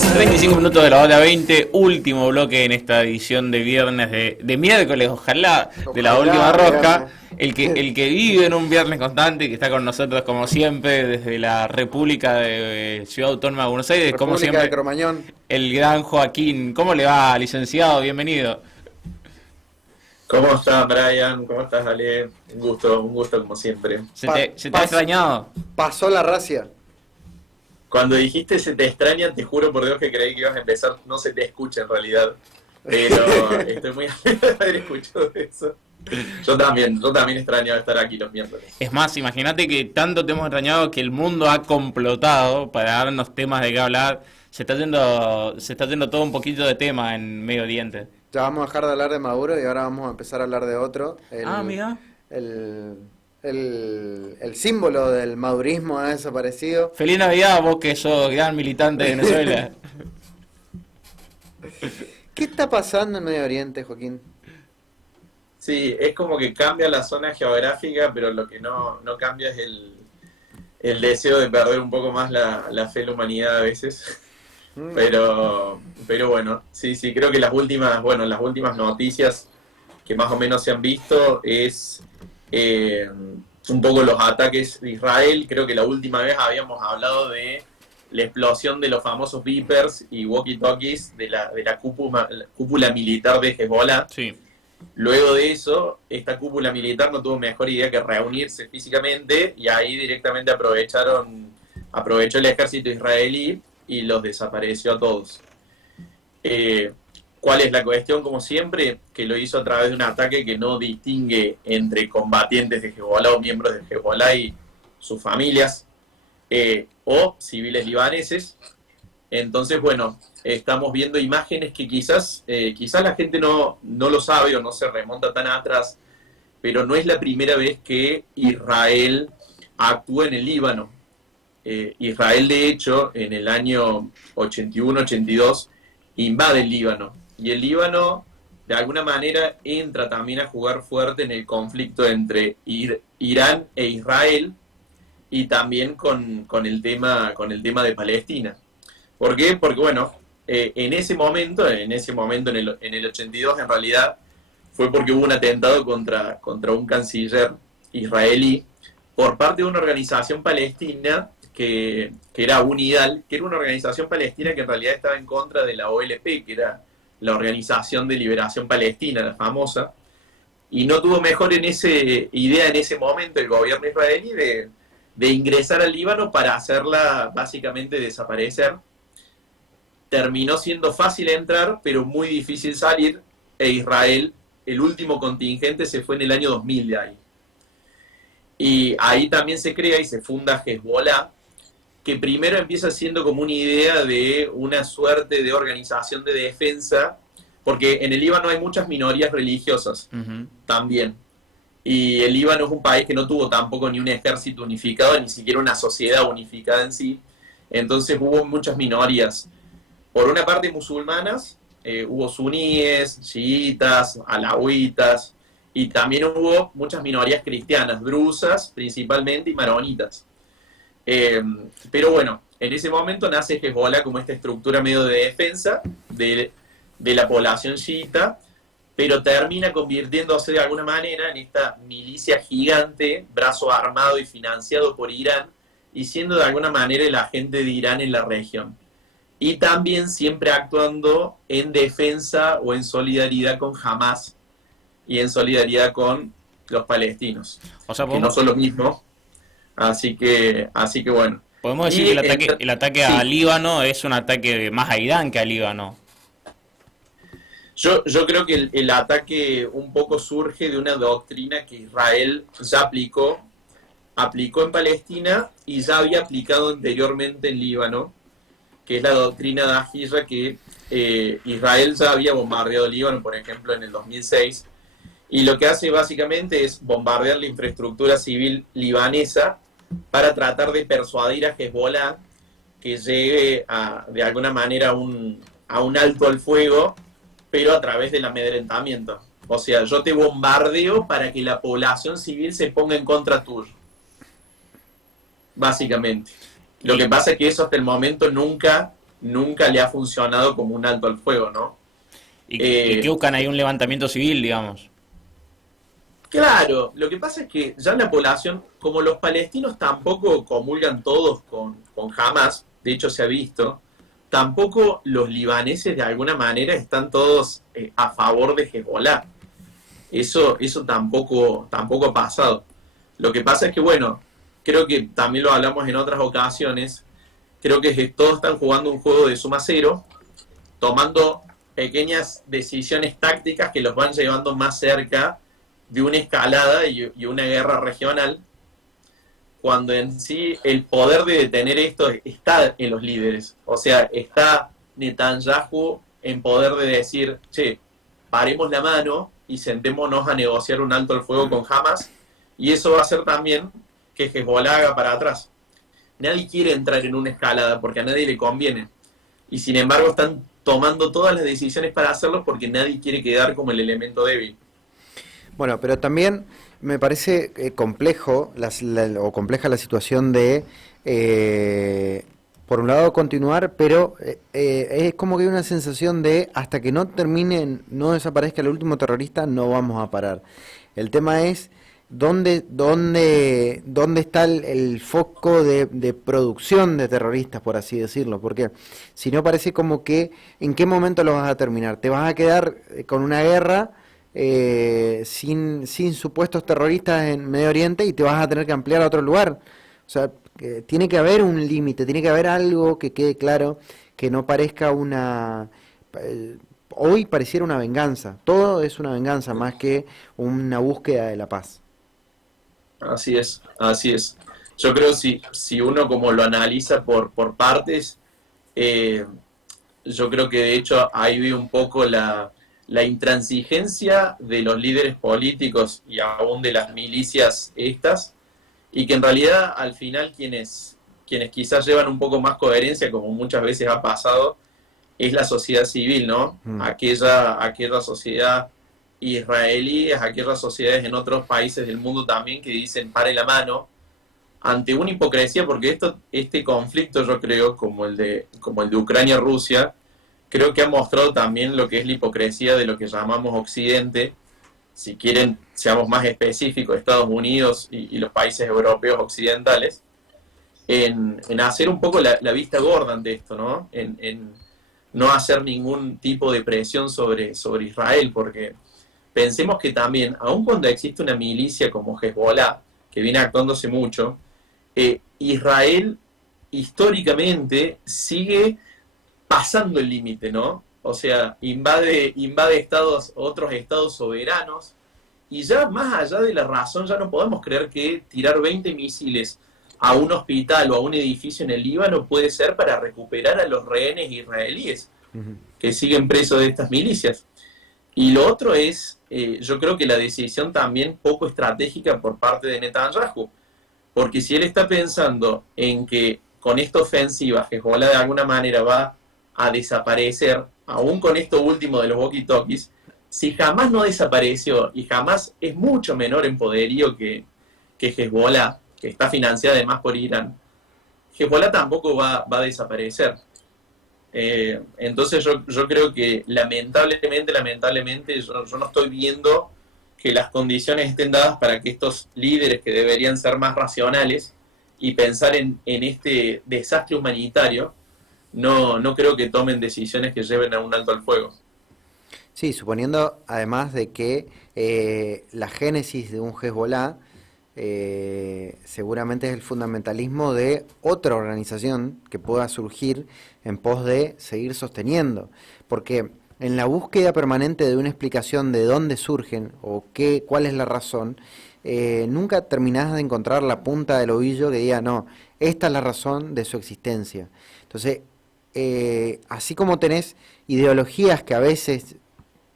35 minutos de la hora 20, último bloque en esta edición de viernes, de miércoles, ojalá, de la última rosca. El que vive en un viernes constante, que está con nosotros como siempre, desde la República de Ciudad Autónoma de Buenos Aires, como República siempre, de Cromañón. el gran Joaquín. ¿Cómo le va, licenciado? Bienvenido. ¿Cómo estás, Brian? ¿Cómo estás, Ale? Un gusto como siempre. ¿Se te ha extrañado? Pasó la racia. Cuando dijiste se te extraña, te juro por Dios que creí que ibas a empezar, no se te escucha en realidad. Pero estoy muy alegre de haber escuchado eso. Yo también extrañaba estar aquí los miércoles. Es más, imagínate que tanto te hemos extrañado que el mundo ha complotado para darnos temas de qué hablar. Se está yendo todo un poquito de tema en Medio Oriente. Ya vamos a dejar de hablar de Maduro y ahora vamos a empezar a hablar de otro. Mira. El símbolo del madurismo ha desaparecido. Feliz Navidad, vos que sos gran militante de Venezuela. ¿Qué está pasando en Medio Oriente, Joaquín? Sí, es como que cambia la zona geográfica, pero lo que no cambia es el deseo de perder un poco más la fe en la humanidad a veces. Pero bueno, sí, creo que las últimas noticias que más o menos se han visto es un poco los ataques de Israel. Creo que la última vez habíamos hablado de la explosión de los famosos beepers y walkie-talkies de la cúpula militar de Hezbollah. Sí. Luego de eso, esta cúpula militar no tuvo mejor idea que reunirse físicamente y ahí directamente aprovechó el ejército israelí y los desapareció a todos. ¿Cuál es la cuestión? Como siempre, que lo hizo a través de un ataque que no distingue entre combatientes de Hezbollah o miembros de Hezbollah y sus familias, o civiles libaneses. Entonces, bueno, estamos viendo imágenes que quizás la gente no lo sabe o no se remonta tan atrás, pero no es la primera vez que Israel actúa en el Líbano. Israel, de hecho, en el año 81-82, invade el Líbano. Y el Líbano, de alguna manera, entra también a jugar fuerte en el conflicto entre Irán e Israel y también con el tema de Palestina. ¿Por qué? Porque, bueno, en ese momento, en el 82, en realidad, fue porque hubo un atentado contra un canciller israelí por parte de una organización palestina que era UNIDAL, que era una organización palestina que en realidad estaba en contra de la OLP, que era la Organización de Liberación Palestina, la famosa, y no tuvo mejor idea en ese momento el gobierno israelí de ingresar al Líbano para hacerla básicamente desaparecer. Terminó siendo fácil entrar, pero muy difícil salir, e Israel, el último contingente, se fue en el año 2000 de ahí. Y ahí también se crea y se funda Hezbollah, que primero empieza siendo como una idea de una suerte de organización de defensa, porque en el Líbano hay muchas minorías religiosas también. Y el Líbano es un país que no tuvo tampoco ni un ejército unificado, ni siquiera una sociedad unificada en sí. Entonces hubo muchas minorías. Por una parte musulmanas, hubo suníes, chiitas, alawitas, y también hubo muchas minorías cristianas, drusas principalmente y maronitas. Pero bueno, en ese momento nace Hezbollah como esta estructura medio de defensa de la población chiita, pero termina convirtiéndose de alguna manera en esta milicia gigante, brazo armado y financiado por Irán, y siendo de alguna manera el agente de Irán en la región. Y también siempre actuando en defensa o en solidaridad con Hamas y en solidaridad con los palestinos, O sea, que no son los mismos. Así que bueno. podemos decir que el ataque a Líbano es un ataque más a Irán que a Líbano. Yo creo que el ataque un poco surge de una doctrina que Israel ya aplicó en Palestina y ya había aplicado anteriormente en Líbano, que es la doctrina de Ahirra, que Israel ya había bombardeado Líbano, por ejemplo, en el 2006, y lo que hace básicamente es bombardear la infraestructura civil libanesa para tratar de persuadir a Hezbollah que llegue de alguna manera a un alto al fuego, pero a través del amedrentamiento. O sea, yo te bombardeo para que la población civil se ponga en contra tuyo. Básicamente. Lo que pasa es que eso hasta el momento nunca nunca le ha funcionado como un alto al fuego, ¿no? Y que buscan ahí un levantamiento civil, digamos. Claro, lo que pasa es que ya la población, como los palestinos tampoco comulgan todos con Hamas, de hecho se ha visto, tampoco los libaneses de alguna manera están todos a favor de Hezbollah. Eso tampoco ha pasado. Lo que pasa es que, bueno, creo que también lo hablamos en otras ocasiones, creo que todos están jugando un juego de suma cero, tomando pequeñas decisiones tácticas que los van llevando más cerca de una escalada y una guerra regional, cuando en sí el poder de detener esto está en los líderes. O sea, está Netanyahu en poder de decir, che, paremos la mano y sentémonos a negociar un alto al fuego con Hamas, y eso va a hacer también que Hezbollah haga para atrás. Nadie quiere entrar en una escalada porque a nadie le conviene, y sin embargo están tomando todas las decisiones para hacerlo porque nadie quiere quedar como el elemento débil. Bueno, pero también me parece complejo o compleja la situación de, por un lado, continuar, pero es como que hay una sensación de hasta que no termine, no desaparezca el último terrorista, no vamos a parar. El tema es dónde está el foco de producción de terroristas, por así decirlo, porque si no parece como que en qué momento lo vas a terminar. Te vas a quedar con una guerra sin supuestos terroristas en Medio Oriente y te vas a tener que ampliar a otro lugar. O sea, tiene que haber un límite, tiene que haber algo que quede claro, que no parezca hoy pareciera una venganza. Todo es una venganza más que una búsqueda de la paz. Así es, así es. Yo creo si uno como lo analiza por partes, yo creo que de hecho ahí ve un poco la intransigencia de los líderes políticos y aún de las milicias estas, y que en realidad al final quienes quizás llevan un poco más coherencia, como muchas veces ha pasado, es la sociedad civil, ¿no? Aquella sociedad israelí, aquellas sociedades en otros países del mundo también que dicen pare la mano ante una hipocresía, porque este conflicto, yo creo, como el de Ucrania-Rusia, creo que ha mostrado también lo que es la hipocresía de lo que llamamos Occidente, si quieren, seamos más específicos, Estados Unidos y los países europeos occidentales, en hacer un poco la vista gorda ante esto, ¿no? En no hacer ningún tipo de presión sobre Israel, porque pensemos que también, aun cuando existe una milicia como Hezbollah, que viene actuándose mucho, Israel históricamente sigue pasando el límite, ¿no? O sea, invade otros estados soberanos, y ya más allá de la razón, ya no podemos creer que tirar 20 misiles a un hospital o a un edificio en el Líbano puede ser para recuperar a los rehenes israelíes que siguen presos de estas milicias. Y lo otro es, yo creo que la decisión también poco estratégica por parte de Netanyahu, porque si él está pensando en que con esta ofensiva Hezbollah de alguna manera va a desaparecer, aún con esto último de los walkie-talkies, si jamás no desapareció y jamás es mucho menor en poderío que Hezbollah, que está financiada además por Irán, Hezbollah tampoco va a desaparecer. Entonces yo creo que lamentablemente yo no estoy viendo que las condiciones estén dadas para que estos líderes que deberían ser más racionales y pensar en este desastre humanitario, no creo que tomen decisiones que lleven a un alto al fuego. Sí, suponiendo además de que la génesis de un Hezbollah seguramente es el fundamentalismo de otra organización que pueda surgir en pos de seguir sosteniendo, porque en la búsqueda permanente de una explicación de dónde surgen o cuál es la razón, nunca terminás de encontrar la punta del ovillo que diga, no, esta es la razón de su existencia. Entonces, así como tenés ideologías que a veces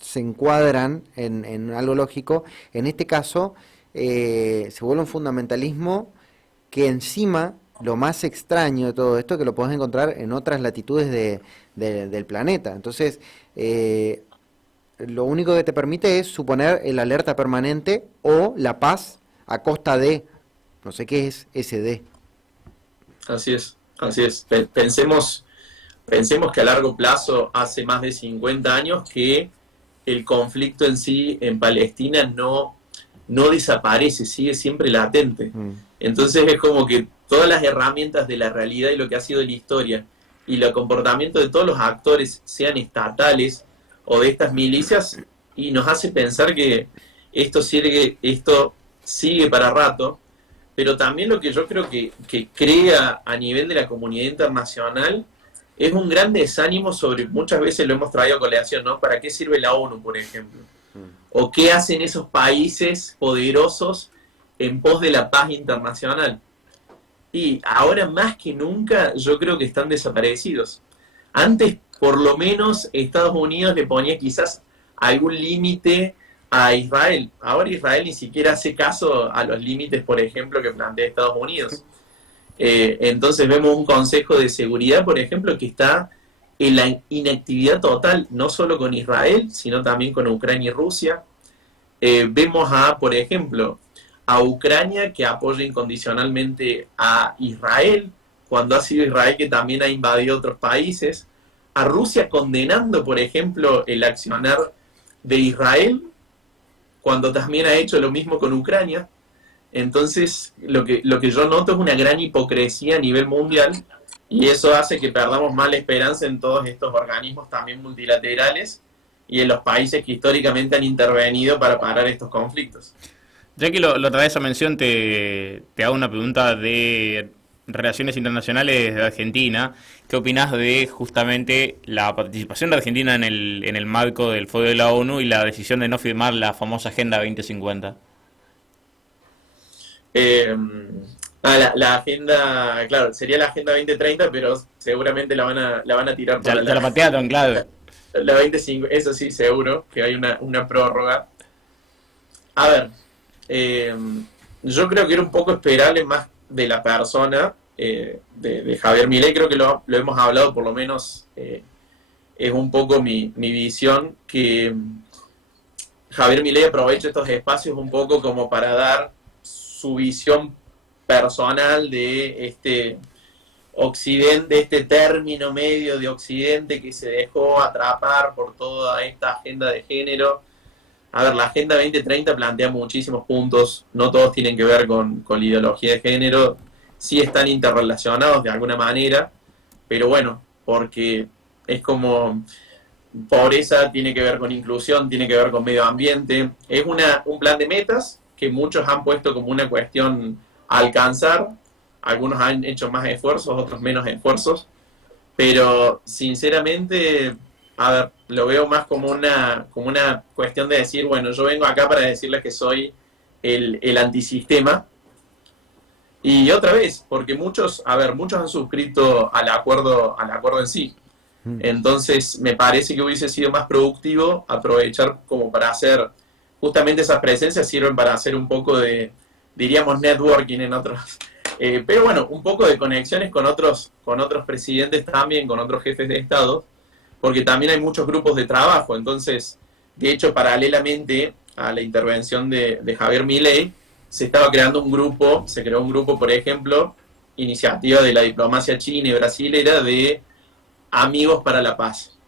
se encuadran en algo lógico, en este caso se vuelve un fundamentalismo que encima, lo más extraño de todo esto, que lo podés encontrar en otras latitudes del planeta. Entonces, lo único que te permite es suponer el alerta permanente o la paz a costa de, no sé qué es ese de. Así es, así es. Pensemos Pensemos que a largo plazo, hace más de 50 años que el conflicto en sí en Palestina no desaparece, sigue siempre latente. Entonces es como que todas las herramientas de la realidad y lo que ha sido la historia y el comportamiento de todos los actores, sean estatales o de estas milicias, y nos hace pensar que esto sigue para rato, pero también lo que yo creo que crea a nivel de la comunidad internacional es un gran desánimo sobre, muchas veces lo hemos traído a colación, ¿no? ¿Para qué sirve la ONU, por ejemplo? ¿O qué hacen esos países poderosos en pos de la paz internacional? Y ahora más que nunca yo creo que están desaparecidos. Antes, por lo menos, Estados Unidos le ponía quizás algún límite a Israel. Ahora Israel ni siquiera hace caso a los límites, por ejemplo, que plantea Estados Unidos. Entonces vemos un Consejo de Seguridad, por ejemplo, que está en la inactividad total, no solo con Israel, sino también con Ucrania y Rusia. Vemos por ejemplo, a Ucrania que apoya incondicionalmente a Israel, cuando ha sido Israel que también ha invadido otros países, a Rusia condenando, por ejemplo, el accionar de Israel, cuando también ha hecho lo mismo con Ucrania. Entonces, lo que yo noto es una gran hipocresía a nivel mundial, y eso hace que perdamos más la esperanza en todos estos organismos también multilaterales y en los países que históricamente han intervenido para parar estos conflictos. Ya que lo traes a mención, te hago una pregunta de relaciones internacionales de Argentina. ¿Qué opinás de justamente la participación de Argentina en el marco del Foro de la ONU y la decisión de no firmar la famosa Agenda 2050? La agenda, claro, sería la Agenda 2030, pero seguramente la van a tirar para Ya la patearon, claro. la 25, eso sí, seguro, que hay una prórroga. A ver, yo creo que era un poco esperable más de la persona de Javier Milei. Creo que lo hemos hablado, por lo menos es un poco mi visión, que Javier Milei aprovecha estos espacios un poco como para dar su visión personal de este Occidente, este término medio de Occidente que se dejó atrapar por toda esta agenda de género. A ver, la Agenda 2030 plantea muchísimos puntos, no todos tienen que ver con la ideología de género, sí están interrelacionados de alguna manera, pero bueno, porque es como pobreza tiene que ver con inclusión, tiene que ver con medio ambiente, es un plan de metas que muchos han puesto como una cuestión a alcanzar, algunos han hecho más esfuerzos, otros menos esfuerzos, pero sinceramente, a ver, lo veo más como una cuestión de decir, bueno, yo vengo acá para decirles que soy el antisistema. Y otra vez, porque muchos han suscrito al acuerdo en sí. Entonces, me parece que hubiese sido más productivo aprovechar como para hacer, justamente esas presencias sirven para hacer un poco de, diríamos, networking en otros. Pero bueno, un poco de conexiones con otros presidentes también, con otros jefes de Estado, porque también hay muchos grupos de trabajo. Entonces, de hecho, paralelamente a la intervención de Javier Milei, se creó un grupo, por ejemplo, iniciativa de la diplomacia china y brasilera de Amigos para la Paz.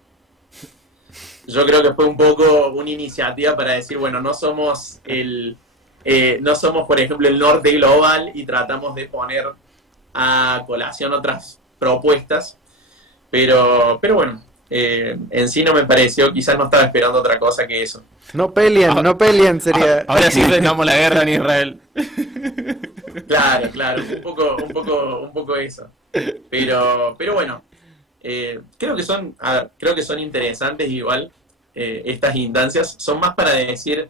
Yo creo que fue un poco una iniciativa para decir, bueno, no somos, por ejemplo, el norte global y tratamos de poner a colación otras propuestas, pero bueno, en sí no me pareció, quizás no estaba esperando otra cosa que eso. No peleen, sería. Ahora sí frenamos la guerra en Israel. Claro, un poco eso. Pero bueno, creo que son interesantes igual estas instancias. Son más para decir,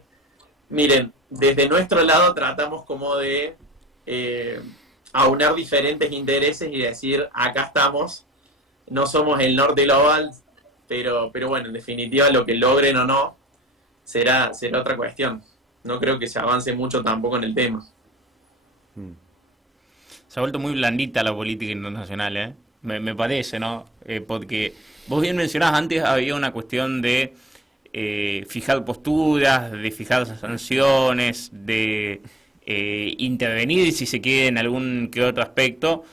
miren, desde nuestro lado tratamos como de aunar diferentes intereses y decir, acá estamos, no somos el norte global, pero bueno, en definitiva lo que logren o no será otra cuestión. No creo que se avance mucho tampoco en el tema. Se ha vuelto muy blandita la política internacional, ¿eh? Me parece, ¿no? Porque vos bien mencionás antes, había una cuestión de fijar posturas, de fijar sanciones, de intervenir si se quiere en algún que otro aspecto.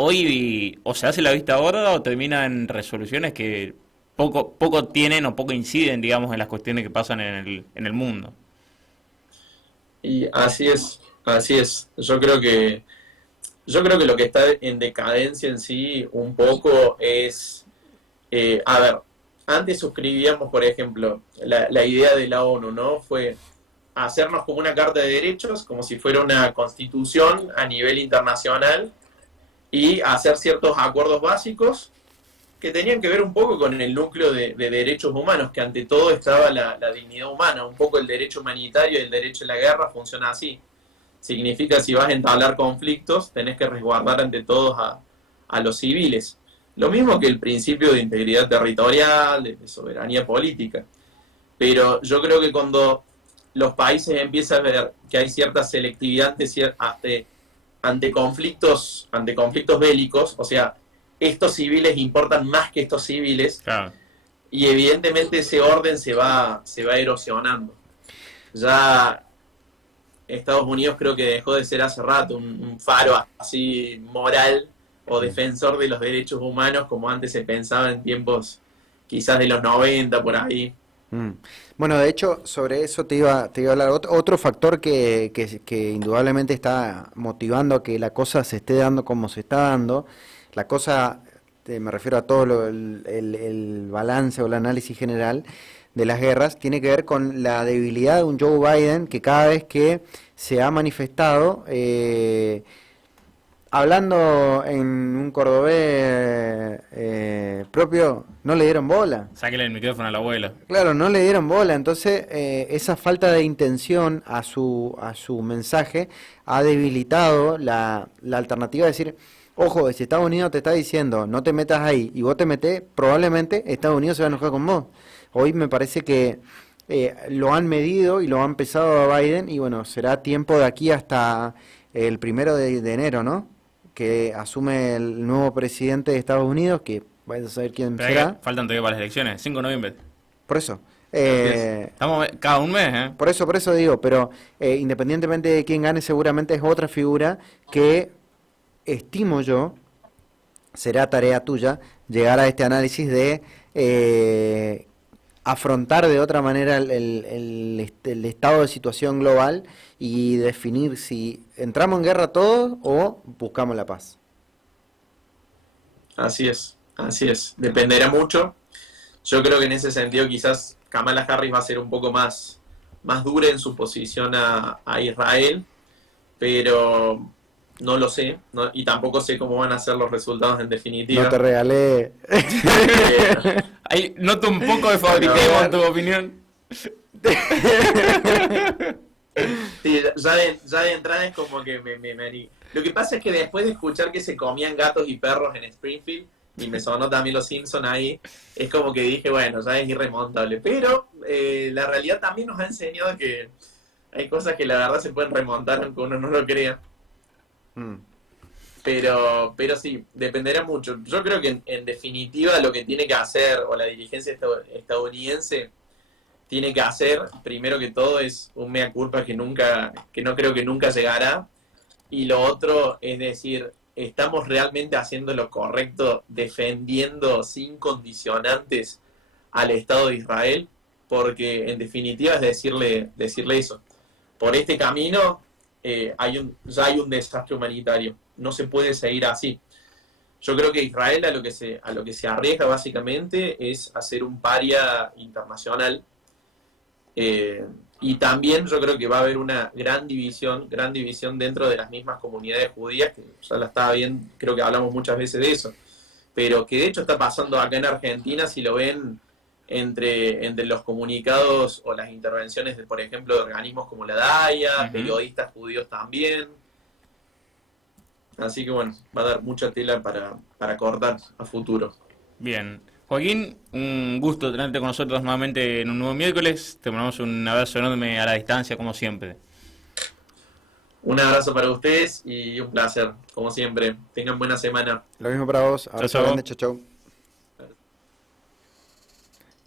hoy o se hace la vista gorda o termina en resoluciones que poco tienen o poco inciden, digamos, en las cuestiones que pasan en el mundo. Y así es, así es. Yo creo que lo que está en decadencia en sí un poco es, a ver, antes suscribíamos, por ejemplo, la idea de la ONU, ¿no? Fue hacernos como una carta de derechos, como si fuera una constitución a nivel internacional, y hacer ciertos acuerdos básicos que tenían que ver un poco con el núcleo de derechos humanos, que ante todo estaba la dignidad humana, un poco el derecho humanitario y el derecho a la guerra funciona así. Significa si vas a entablar conflictos, tenés que resguardar ante todos a los civiles. Lo mismo que el principio de integridad territorial, de soberanía política. Pero yo creo que cuando los países empiezan a ver que hay cierta selectividad ante conflictos bélicos, o sea, estos civiles importan más que estos civiles, Claro. y evidentemente ese orden se va erosionando. Ya Estados Unidos creo que dejó de ser hace rato un faro así moral o defensor de los derechos humanos como antes se pensaba en tiempos quizás de los 90 por ahí. Bueno, de hecho, sobre eso te iba a hablar. Otro factor que indudablemente está motivando a que la cosa se esté dando como se está dando, la cosa, me refiero a todo el balance o el análisis general de las guerras, tiene que ver con la debilidad de un Joe Biden que cada vez que se ha manifestado, hablando en un cordobés propio, no le dieron bola. Sáquele el micrófono al abuelo. Claro, no le dieron bola, entonces esa falta de intención a su mensaje ha debilitado la alternativa de decir, ojo, si Estados Unidos te está diciendo no te metas ahí y vos te metés, probablemente Estados Unidos se va a enojar con vos. Hoy me parece que lo han medido y lo han pesado a Biden y bueno, será tiempo de aquí hasta el 1 de enero, ¿no? Que asume el nuevo presidente de Estados Unidos, que vaya a saber quién Pero será. faltan todavía para las elecciones, 5 de noviembre. Por eso. Estamos cada un mes, ¿eh? Por eso digo, pero independientemente de quién gane, seguramente es otra figura que, estimo yo, será tarea tuya llegar a este análisis de afrontar de otra manera el estado de situación global y definir si entramos en guerra todos o buscamos la paz. Así es. Dependerá mucho. Yo creo que en ese sentido quizás Kamala Harris va a ser un poco más dura en su posición a Israel, pero no lo sé, y tampoco sé cómo van a ser los resultados en definitiva. No te regalé. Ahí noto un poco de favoritismo en tu opinión. Sí, ya de entrada es como que Lo que pasa es que después de escuchar que se comían gatos y perros en Springfield, y me sonó también los Simpsons ahí, es como que dije, bueno, ya es irremontable. Pero la realidad también nos ha enseñado que hay cosas que la verdad se pueden remontar aunque uno no lo crea. Pero sí, dependerá mucho. Yo creo que en definitiva lo que tiene que hacer, o la dirigencia estadounidense tiene que hacer, primero que todo, es un mea culpa que no creo que nunca llegará. Y lo otro es decir, ¿estamos realmente haciendo lo correcto defendiendo sin condicionantes al Estado de Israel? Porque en definitiva es decirle eso. Por este camino ya hay un desastre humanitario. No se puede seguir así. Yo creo que Israel a lo que se arriesga básicamente es hacer un paria internacional. Y también yo creo que va a haber una gran división dentro de las mismas comunidades judías, que ya la estaba viendo, creo que hablamos muchas veces de eso, pero que de hecho está pasando acá en Argentina, si lo ven entre los comunicados o las intervenciones de, por ejemplo, de organismos como la DAIA, periodistas judíos también. Así que bueno, va a dar mucha tela para cortar a futuro. Bien. Joaquín, un gusto tenerte con nosotros nuevamente en un nuevo miércoles. Te mandamos un abrazo enorme a la distancia, como siempre. Un abrazo para ustedes y un placer, como siempre. Tengan buena semana. Lo mismo para vos. Abrazo grande, chau.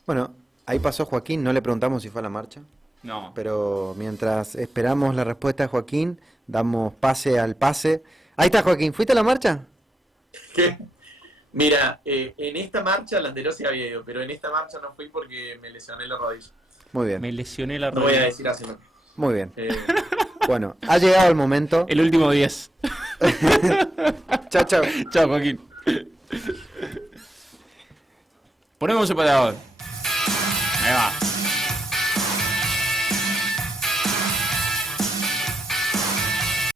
Bueno, ahí pasó Joaquín, no le preguntamos si fue a la marcha. No. Pero mientras esperamos la respuesta de Joaquín, damos pase al pase. Ahí está Joaquín, ¿fuiste a la marcha? ¿Qué? Mira, en esta marcha, la anterior sí había ido, pero en esta marcha no fui porque me lesioné la rodilla. Muy bien. Me lesioné la No voy a rodilla. decir así, ¿no? Muy bien. Eh, Bueno, ha llegado el momento. El último 10. Chao, chao. Chao, Joaquín. Ponemos un separador. Ahí va.